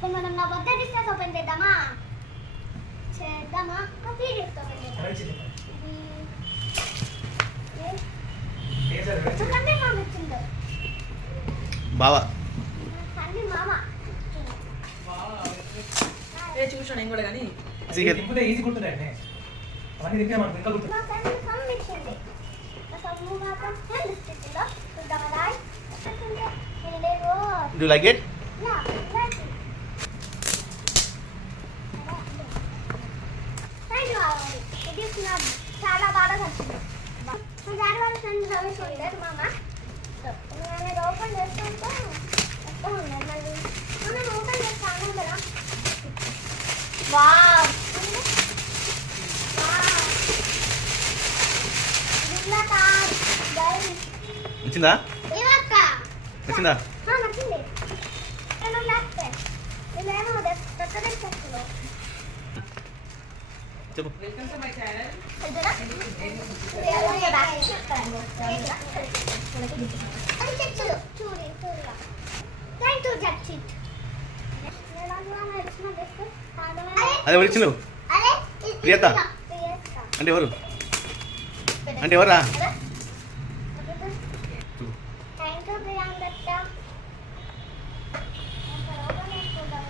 ఇప్పుడు మనం నా వద్ద డిస్టెన్స్ ఓపెన్ చేద్దామా పీడిఎఫ్ ఓపెన్ చేద్దాం చూడండి మామ వచ్చిందో బావా అన్ని మామ చూసాను నేను కూడా కానీ ఈజీ గుర్తుండే అవన్నీ తింటే మనకు ఇంకా గుర్తు నా ఫ్రెండ్ సమ్ ఇచ్చింది నా సమ్ము మాత్రం హెల్త్ ఇచ్చిందో చూద్దామా రాయ్ లేవో do like it yeah like it thank you ఇది నాకు చాలా బాగా నచ్చింది మా డాడీ వాళ్ళ ఫ్రెండ్స్ అవి చూడలేదు మామ నేను ఓపెన్ చేస్తుంటే మొత్తం ఉన్నాయి మళ్ళీ నేను ఓపెన్ చేస్తాను కదా వావ్ నచ్చిందా నచ్చిందా చెప్పు వెల్కమ్ టు మై ఛానల్ అదే ఎవరు ప్రియత అంటే ఎవరు అంటే ఎవరా